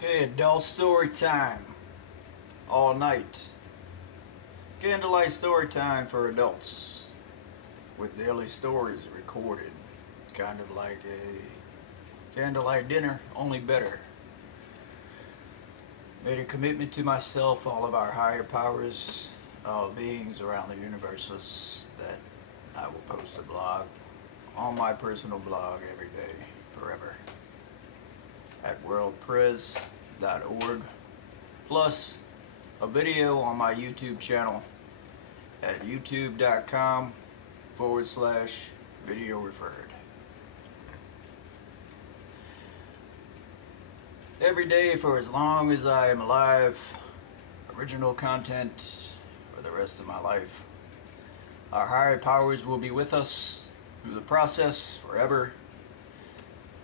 Okay, adult story time. All night. Candlelight story time for adults. With daily stories recorded. Kind of like a candlelight dinner, only better. Made a commitment to myself, all of our higher powers, all beings around the universes, that I will post a blog on my personal blog every day, forever. At wordpress.org, plus a video on my YouTube channel at youtube.com/video referred. Every day for as long as I am alive, original content for the rest of my life. Our higher powers will be with us through the process forever.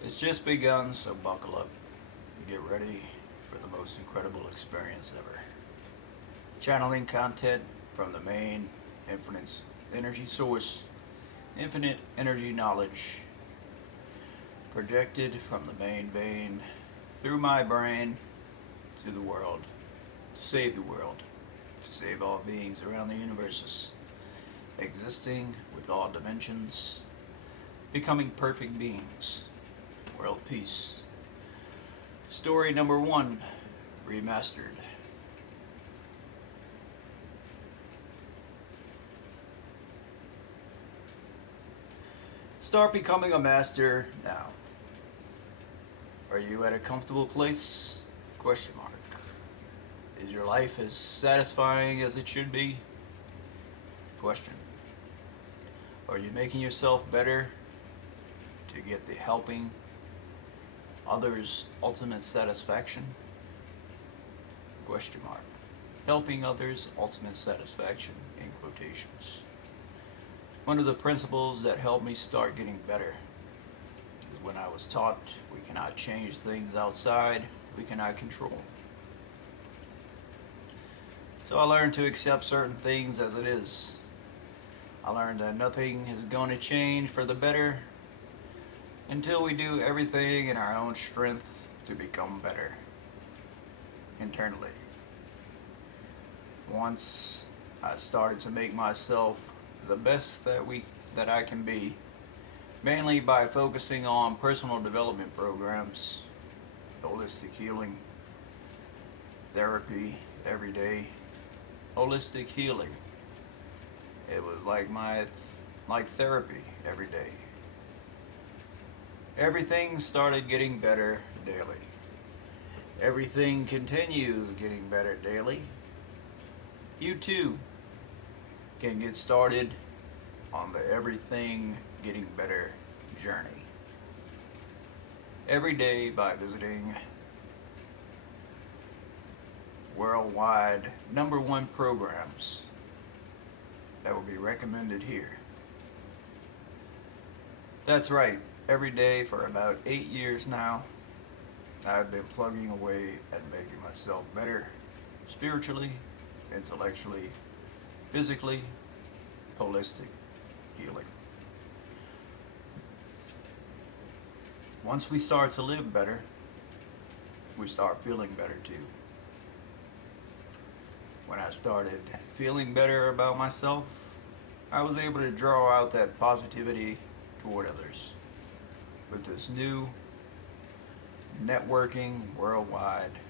It's just begun, so buckle up and get ready for the most incredible experience ever. Channeling content from the main infinite energy source, infinite energy knowledge, projected from the main vein through my brain to the world, to save the world, to save all beings around the universes, existing with all dimensions, becoming perfect beings. World peace. Story number 1, Remastered. Start becoming a master now. Are you at a comfortable place? Question mark. Is your life as satisfying as it should be? Question. Are you making yourself better to get the helping others' ultimate satisfaction? Question mark. Helping others' ultimate satisfaction, in quotations. One of the principles that helped me start getting better is when I was taught we cannot change things outside we cannot control. So I learned to accept certain things as it is. I learned that nothing is going to change for the better until we do everything in our own strength to become better internally. Once I started to make myself the best that I can be, mainly by focusing on personal development programs, holistic healing, therapy every day, holistic healing. It was like therapy every day. Everything started getting better daily. Everything continues getting better daily. You too can get started on the everything getting better journey. Every day by visiting worldwide #1 programs that will be recommended here. That's right. Every day for about 8 years now, I've been plugging away at making myself better spiritually, intellectually, physically, holistic healing. Once we start to live better, we start feeling better too. When I started feeling better about myself, I was able to draw out that positivity toward others. With this new networking worldwide,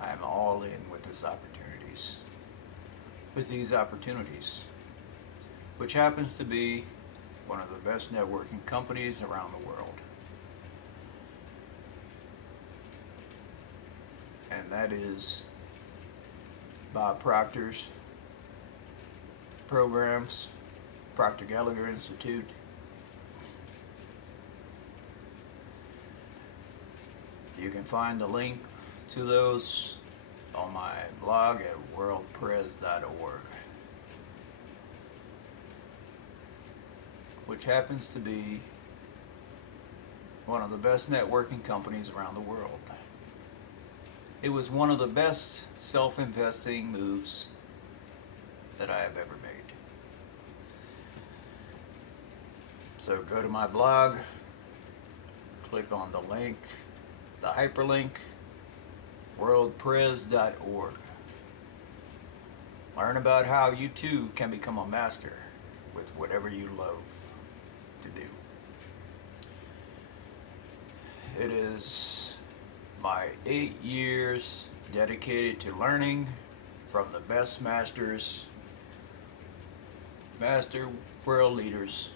I am all in with these opportunities. Which happens to be one of the best networking companies around the world. And that is Bob Proctor's programs, Proctor Gallagher Institute. You can find the link to those on my blog at wordpress.org, which happens to be one of the best networking companies around the world. It was one of the best self-investing moves that I have ever made. So go to my blog, click on the link, the hyperlink, wordpress.org. Learn about how you too can become a master with whatever you love to do. It is my 8 years dedicated to learning from the best masters, master world leaders,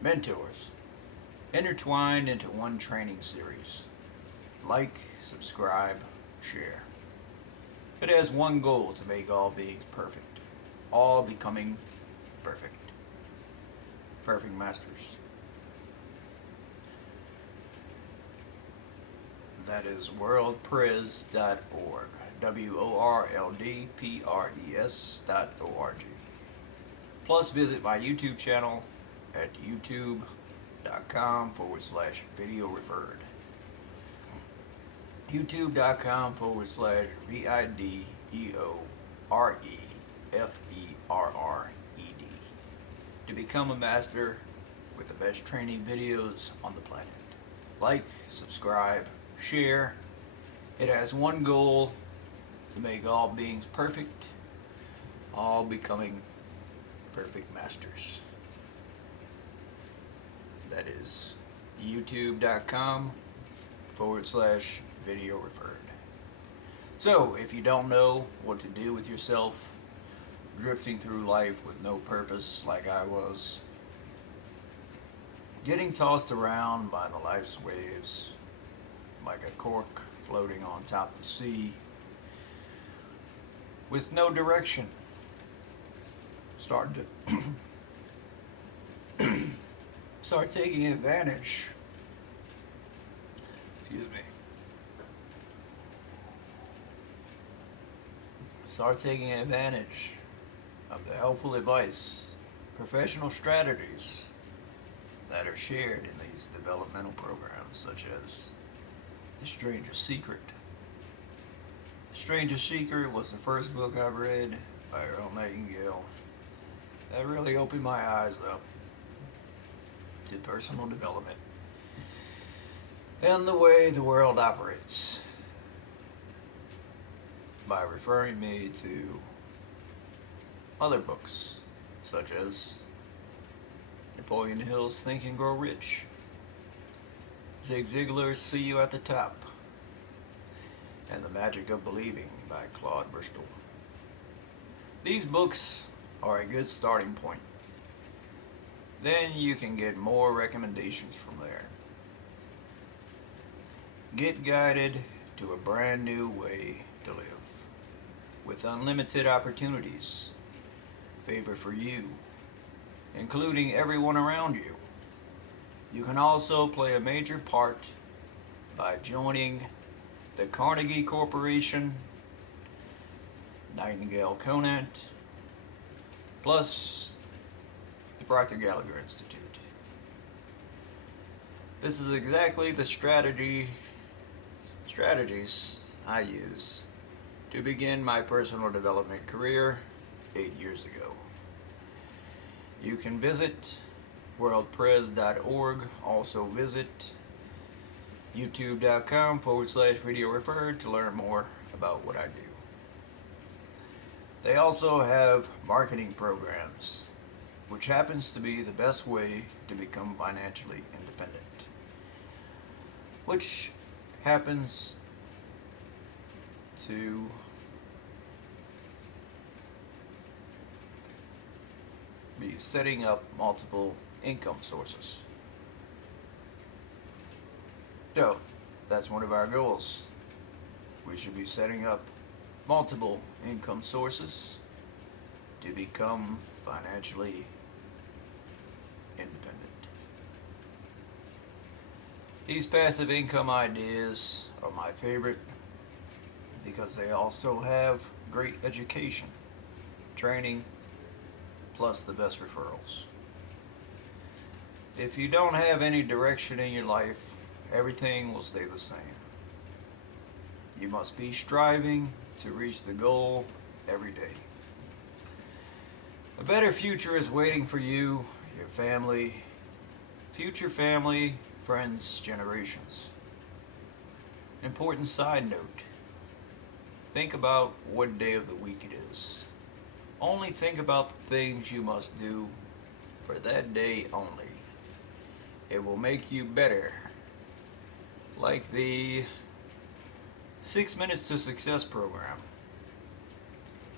mentors, intertwined into one training series. Like, subscribe, share. It has one goal: to make all beings perfect, all becoming perfect. Perfect masters. That is worldpress.org. WORLDPRES.org. Plus, visit my YouTube channel at youtube.com/video referred. youtube.com/videoreferred to become a master with the best training videos on the planet. Like, subscribe, share. It has one goal: to make all beings perfect, all becoming perfect masters. That is youtube.com/video referred. So, if you don't know what to do with yourself, drifting through life with no purpose like I was, getting tossed around by the life's waves like a cork floating on top of the sea, with no direction, start taking advantage. Start taking advantage of the helpful advice, professional strategies that are shared in these developmental programs, such as The Stranger's Secret. The Stranger's Secret was the first book I read by Earl Nightingale that really opened my eyes up to personal development and the way the world operates, by referring me to other books such as Napoleon Hill's Think and Grow Rich, Zig Ziglar's See You at the Top, and The Magic of Believing by Claude Bristol. These books are a good starting point. Then you can get more recommendations from there. Get guided to a brand new way to live, with unlimited opportunities, favor for you, including everyone around you. You can also play a major part by joining the Carnegie Corporation, Nightingale Conant, plus the Proctor Gallagher Institute. This is exactly the strategies I use to begin my personal development career 8 years ago. You can visit worldpress.org. Also visit youtube.com/video referred to learn more about what I do. They also have marketing programs, which happens to be the best way to become financially independent, which happens to be setting up multiple income sources. So, that's one of our goals. We should be setting up multiple income sources to become financially independent. These passive income ideas are my favorite because they also have great education, training, plus the best referrals. If you don't have any direction in your life, everything will stay the same. You must be striving to reach the goal every day. A better future is waiting for you, your family, future family, friends, generations. Important side note: think about what day of the week it is. Only think about the things you must do for that day only. It will make you better. Like the 6 Minutes to Success program.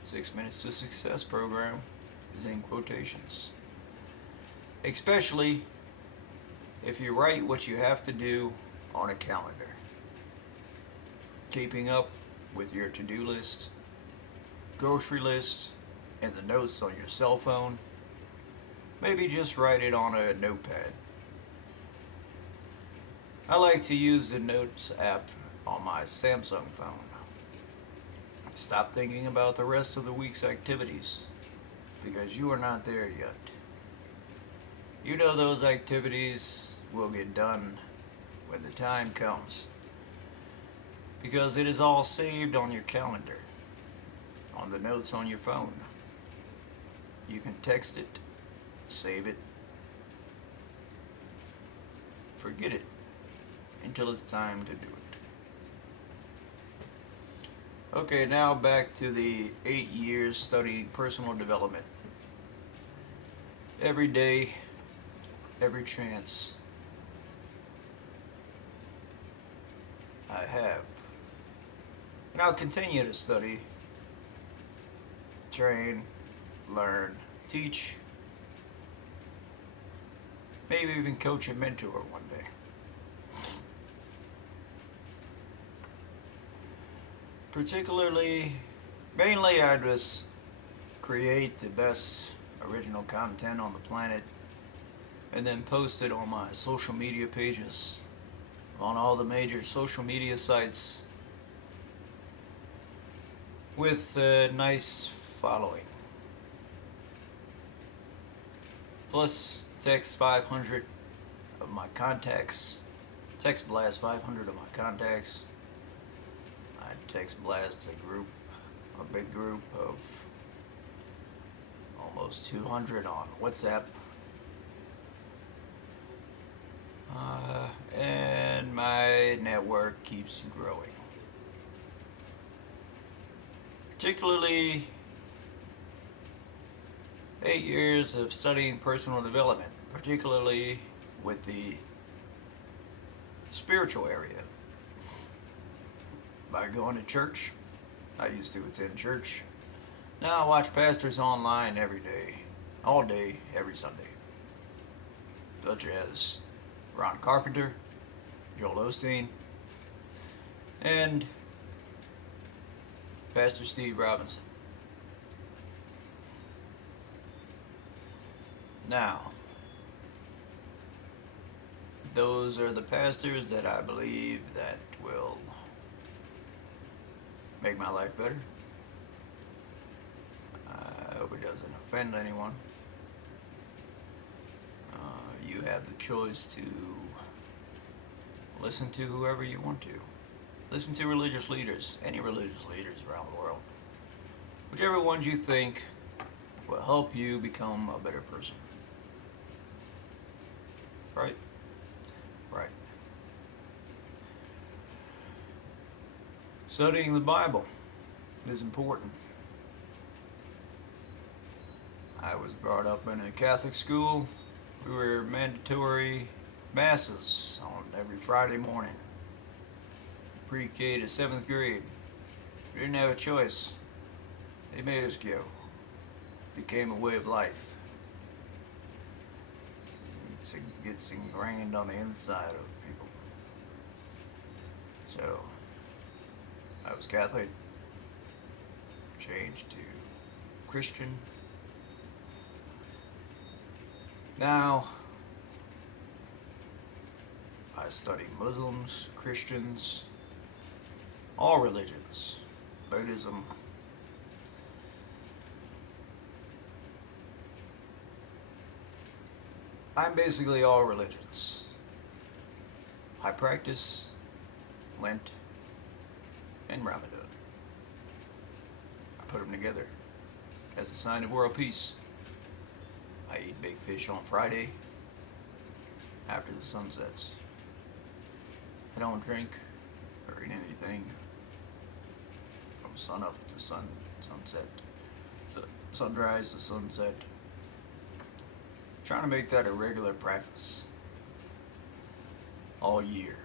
6 Minutes to Success program is in quotations. Especially if you write what you have to do on a calendar. Keeping up with your to-do list, grocery list, and the notes on your cell phone. Maybe just write it on a notepad. I like to use the Notes app on my Samsung phone. Stop thinking about the rest of the week's activities because you are not there yet. You know those activities will get done when the time comes because it is all saved on your calendar, on the notes on your phone. You can text it, save it, forget it until it's time to do it. Okay, now back to the 8 years studying personal development. Every day, every chance I have. And I'll continue to study, train, learn, teach, maybe even coach and mentor one day. Mainly I just create the best original content on the planet and then post it on my social media pages, on all the major social media sites with a nice following. Plus text 500 of my contacts, text blast 500 of my contacts. I text blast a big group of almost 200 on WhatsApp. And my network keeps growing. Particularly 8 years of studying personal development, particularly with the spiritual area. By going to church, I used to attend church. Now I watch pastors online every day, all day, every Sunday. Such as Ron Carpenter, Joel Osteen, and Pastor Steve Robinson. Now, those are the pastors that I believe that will make my life better. I hope it doesn't offend anyone. You have the choice to listen to whoever you want to. Listen to religious leaders, any religious leaders around the world. Whichever ones you think will help you become a better person. Right? Right. Studying the Bible is important. I was brought up in a Catholic school. We were mandatory masses on every Friday morning. Pre-K to 7th grade. We didn't have a choice. They made us go. Became a way of life. It gets ingrained on the inside of people. So, I was Catholic, changed to Christian. Now, I study Muslims, Christians, all religions, Buddhism. I'm basically all religions. I practice Lent and Ramadan. I put them together as a sign of world peace. I eat big fish on Friday after the sun sets. I don't drink or eat anything from sun up to sunset, sunrise to sunset. Trying to make that a regular practice all year.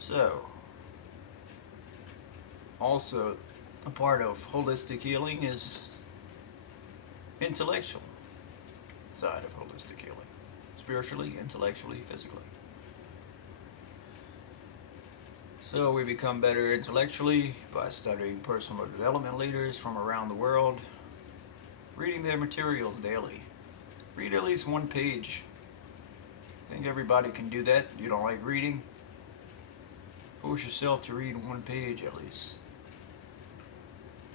So, also a part of holistic healing is intellectual side of holistic healing. Spiritually, intellectually, physically. So we become better intellectually by studying personal development leaders from around the world, reading their materials daily. Read at least one page. I think everybody can do that. You don't like reading? Force yourself to read one page at least.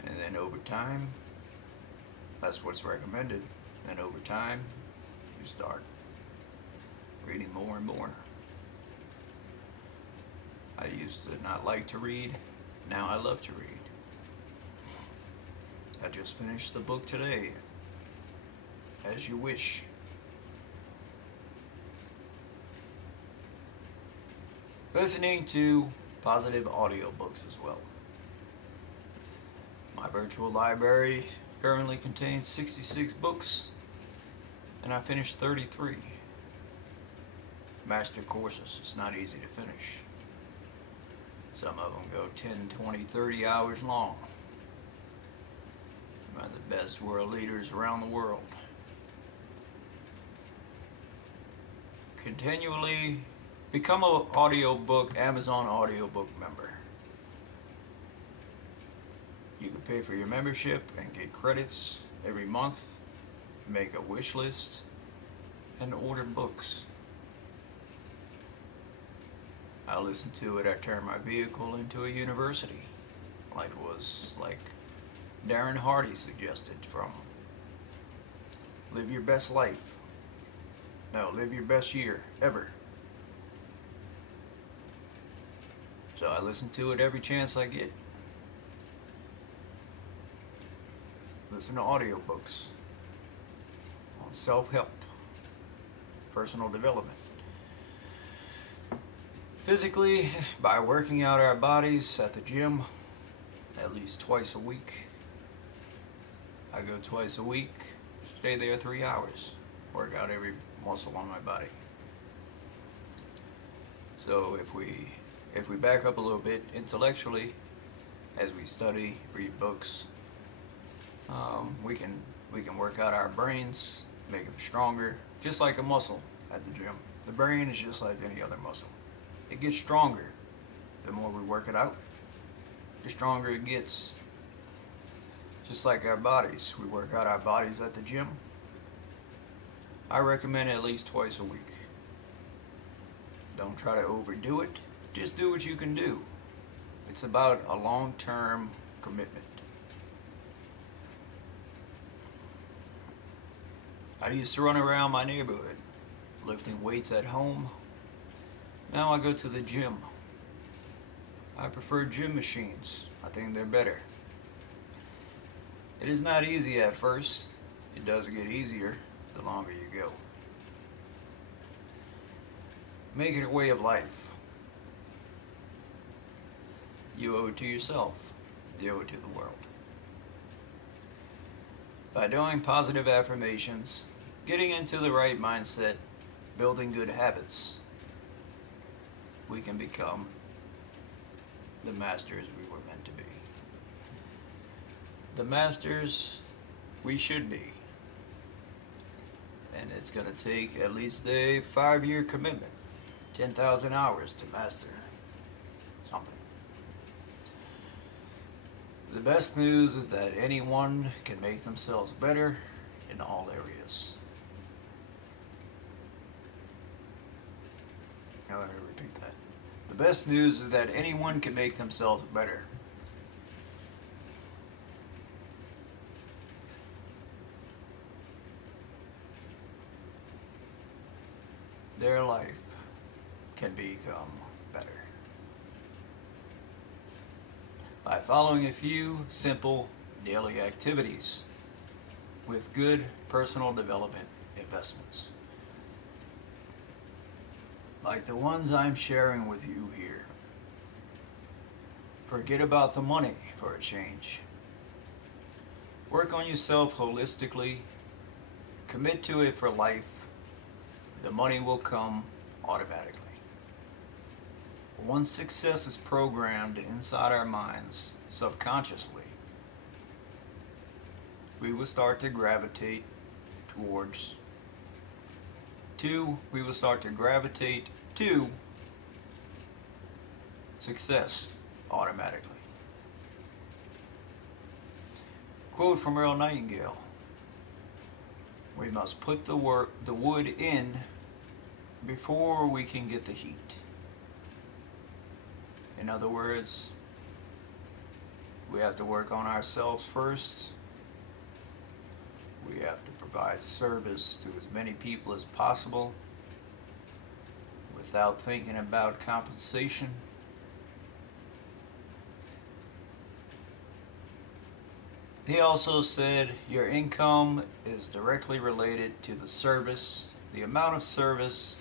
And then over time, that's what's recommended. And over time, you start reading more and more. I used to not like to read. Now I love to read. I just finished the book today, As You Wish. Listening to positive audiobooks as well. My virtual library currently contains 66 books, and I finished 33. Master courses, it's not easy to finish. Some of them go 10, 20, 30 hours long. By the best world leaders around the world. Continually become an Amazon audiobook member. You can pay for your membership and get credits every month, make a wish list, and order books. I listen to it. I turn my vehicle into a university, like Darren Hardy suggested from Live Your Best Life. No, Live Your Best Year Ever. So I listen to it every chance I get. Listen to audiobooks on self-help, personal development. Physically, by working out our bodies at the gym at least twice a week. I go twice a week, stay there 3 hours, work out every muscle on my body. So if we back up a little bit intellectually, as we study, read books, we can work out our brains, make them stronger, just like a muscle at the gym. The brain is just like any other muscle. It gets stronger the more we work it out. The stronger it gets. Just like our bodies, we work out our bodies at the gym. I recommend at least twice a week. Don't try to overdo it. Just do what you can do. It's about a long-term commitment. I used to run around my neighborhood, lifting weights at home. Now I go to the gym. I prefer gym machines. I think they're better. It is not easy at first. It does get easier the longer you go. Make it a way of life. You owe it to yourself. You owe it to the world. By doing positive affirmations, getting into the right mindset, building good habits, we can become the masters we were meant to be. The masters we should be. And it's going to take at least a 5-year commitment, 10,000 hours to master something. The best news is that anyone can make themselves better in all areas. Now let me repeat that. The best news is that anyone can make themselves better. Their life can become better by following a few simple daily activities with good personal development investments, like the ones I'm sharing with you here. Forget about the money for a change. Work on yourself holistically. Commit to it for life. The money will come automatically. Once success is programmed inside our minds subconsciously, we will start to gravitate towards we will start to gravitate to success automatically. Quote from Earl Nightingale: "We must put the wood in before we can get the heat." In other words, we have to work on ourselves first. We have to provide service to as many people as possible without thinking about compensation. He also said your income is directly related to the service, the amount of service,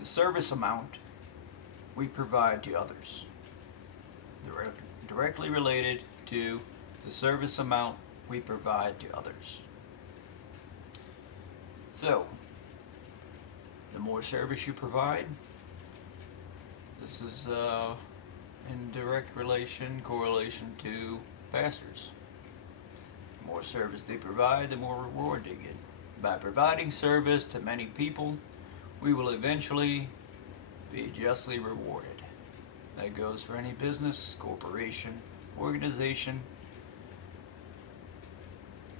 the service amount we provide to others. Directly related to the service amount we provide to others. So, the more service you provide, this is in direct correlation to pastors. The more service they provide, the more reward they get. By providing service to many people, we will eventually be justly rewarded. That goes for any business, corporation, organization,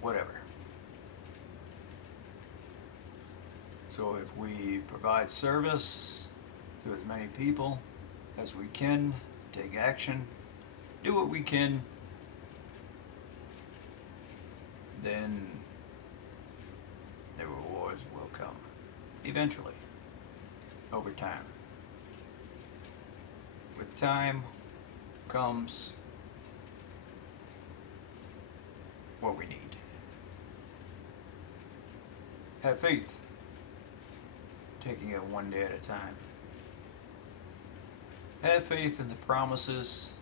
whatever. So if we provide service to as many people as we can, take action, do what we can, then the rewards will come eventually, over time. With time comes what we need. Have faith, taking it one day at a time. Have faith in the promises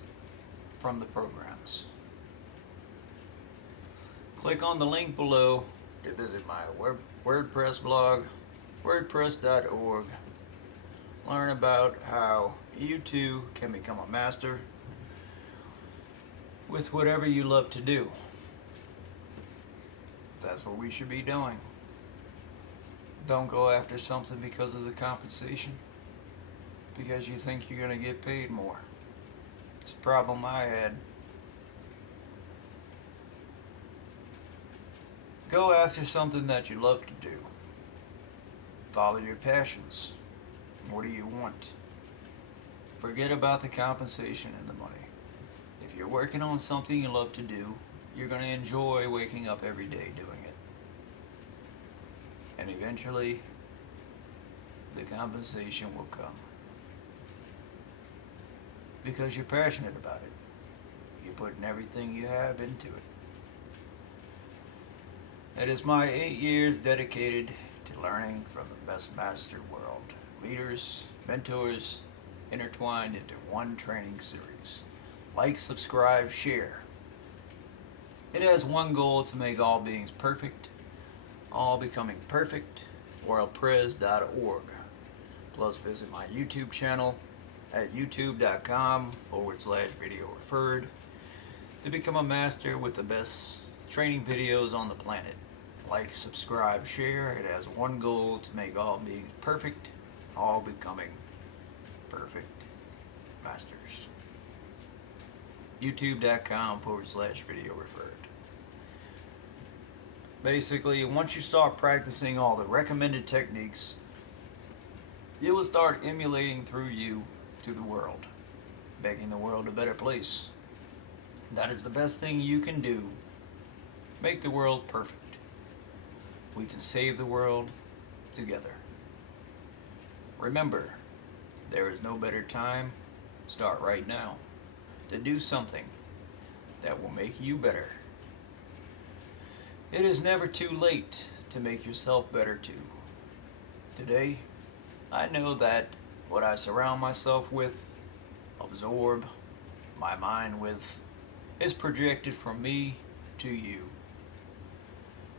from the programs. Click on the link below to visit my WordPress blog, wordpress.org. Learn about how you too can become a master with whatever you love to do. That's what we should be doing. Don't go after something because of the compensation, because you think you're going to get paid more. It's a problem I had. Go after something that you love to do. Follow your passions. What do you want? Forget about the compensation and the money. If you're working on something you love to do, you're going to enjoy waking up every day doing it. And eventually, the compensation will come. Because you're passionate about it. You're putting everything you have into it. It is my 8 years dedicated to learning from the best master world. Leaders, mentors, intertwined into one training series. Like, subscribe, share. It has one goal: to make all beings perfect, all becoming perfect. wordpress.org. Plus visit my YouTube channel at youtube.com/video referred to become a master with the best training videos on the planet. Like, subscribe, share. It has one goal: to make all beings perfect, all becoming perfect masters. youtube.com/video referred. Basically, once you start practicing all the recommended techniques, it will start emulating through you to the world, making the world a better place. That is the best thing you can do. Make the world perfect. We can save the world together. Remember, there is no better time, start right now, to do something that will make you better. It is never too late to make yourself better too. Today, I know that what I surround myself with, absorb, my mind with is projected from me to you.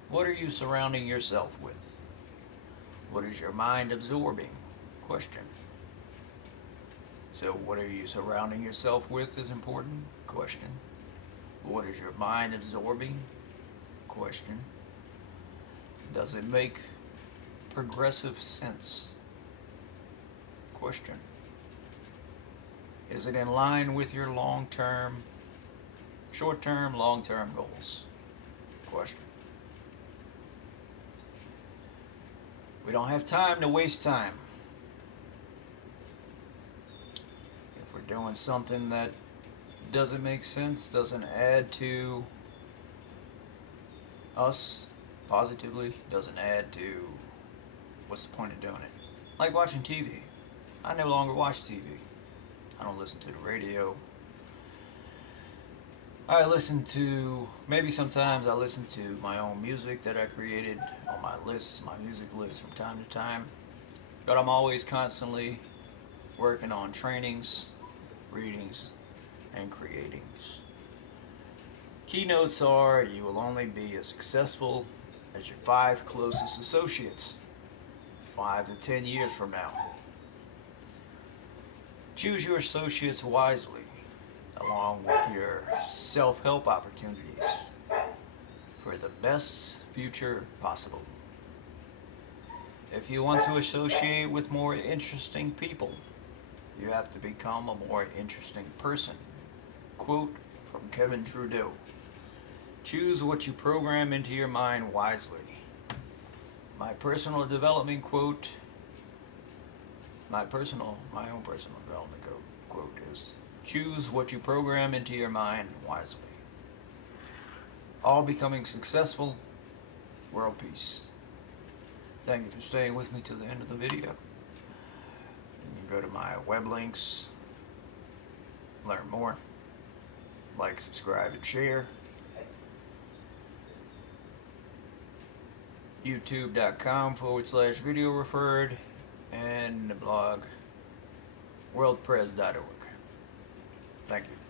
What are you surrounding yourself with? What is your mind absorbing? Question. So what are you surrounding yourself with is important? Question. What is your mind absorbing? Question. Does it make progressive sense? Question. Is it in line with your long-term, short-term, long-term goals? Question. We don't have time to waste time. If we're doing something that doesn't make sense, doesn't add to us positively, doesn't add to, what's the point of doing it? Like watching TV. I no longer watch TV. I don't listen to the radio. I listen to, maybe sometimes I listen to my own music that I created on my lists, my music list from time to time. But I'm always constantly working on trainings, readings, and creatings. Keynotes are, you will only be as successful as your 5 closest associates 5 to 10 years from now. Choose your associates wisely, along with your self-help opportunities for the best future possible. If you want to associate with more interesting people, you have to become a more interesting person. Quote from Kevin Trudeau. Choose what you program into your mind wisely. My personal development quote, my own personal development quote is, choose what you program into your mind wisely. All becoming successful, world peace. Thank you for staying with me to the end of the video. You can go to my web links, learn more, like, subscribe, and share. youtube.com/video referred, and the blog wordpress.org. Thank you.